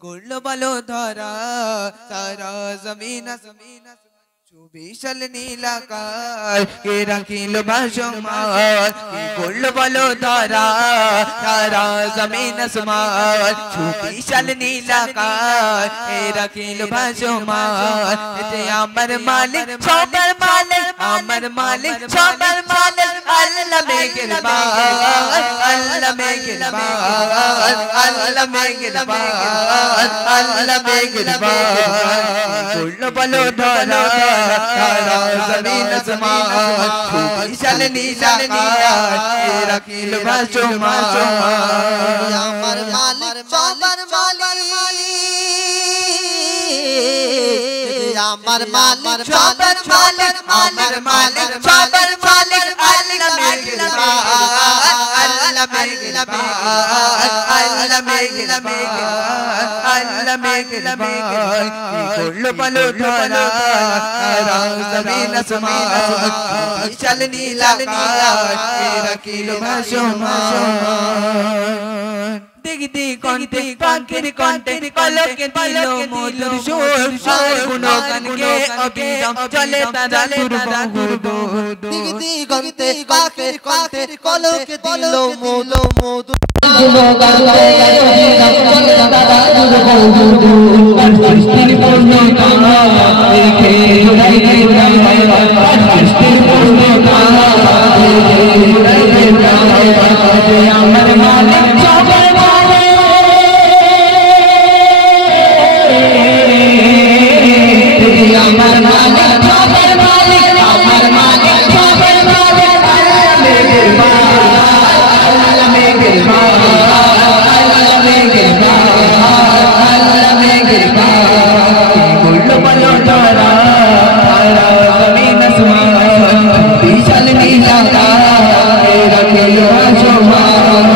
করলো বলো ধরা সারা জমিন চুবিশাল নীলাকার কে রাখিল ভাসমান কি করলো বলো ধরা সারা জমিন আসমান চুবিশাল নীলাকার কে রাখিল ভাসমান এতে আমার মালিক সবার মালিক আমার মালিক সবার মালিক আল্লাহ মেহেরবান আল্লাহ মেহেরবান আল্লাহ মেহেরবান আল্লাহ মেহেরবান করলো বলো ধরা সারা জমিন আসমান চুবিশাল নীলাকার কে রাখিল ভাসমান আমার মালিক সবার মালিক আমার মালিক সবার মালিক আমার মালিক সবার মালিক আল্লাহ মেহেরবান আল্লাহ মেহেরবান আল্লাহ মেহেরবান আল্লাহ মেহেরবান করলো বলো ধরা সারা জমিন আসমান চুবিশাল নীলাকার কে রাখিল ভাসমান দেখতে কণ্ঠে পাখির কণ্ঠে কলকে দিল মধুর সুর আর গুণগানকে অবিরাম চলে তারা দুর্বহুদুর দেখতে কণ্ঠে পাখির কণ্ঠে কলকে দিল মধুর গুণগানকে অবিরাম চলে তারা দুর্বহুদুর সৃষ্টির পূর্ণতা দেখে উড়াইতে উড়াই সৃষ্টির পূর্ণতা দেখে উড়াইতে উড়াই আমার মালিক সবার আমার মালিক সবার মালিক আমার মালিক সবার মালিক আল্লাহ মেহেরবান আল্লাহ মেহেরবান আল্লাহ মেহেরবান করলো বলো ধরা সারা জমিন আসমান বিশাল নীলাকার কে রাখিল ভাসমান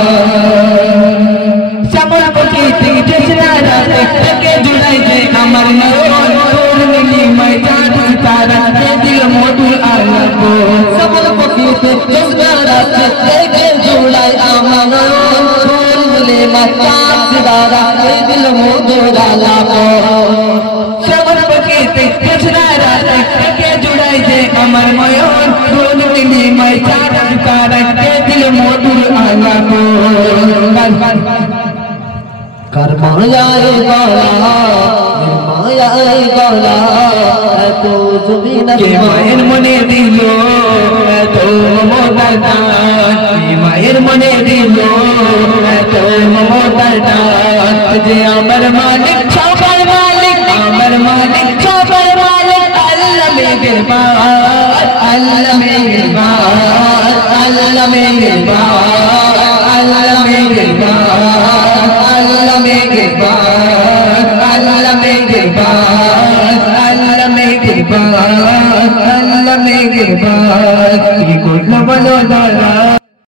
শ্যামল পাখি থেকে রাতে থেকে জুড়াই যে আমার নয়ন নীলিমায় চাঁদ তারা দিল মধুর আলো শ্যামল পাখি থেকে রাতে থেকে জুড়াই আমার নয়ন নীলিমায় চাঁদ তারা দিল মধুর আলো শ্যামল পাখি থেকে রাতে থেকে জুড়াই যে আমার নয়ন নীলিমায় চাঁদ তারা দিল মধুর আলো कर मायाए गौला मायाए गौला तो जुबिन के मायर मने दिलो तो मोदरदा के मायर मने दिलो तो मोदरदा जे अमर मालिक सबर मालिक अमर मालिक सबर मालिक अल्लाह मेहेरबान अल्लाह मेहेरबान अल्लाह मेहेरबान अल्लाह मेहेरबान अल्लाह मेहेरबान अल्लाह मेहेरबान अल्लाह मेहेरबान अल्लाह मेहेरबान ये कोई न बोलो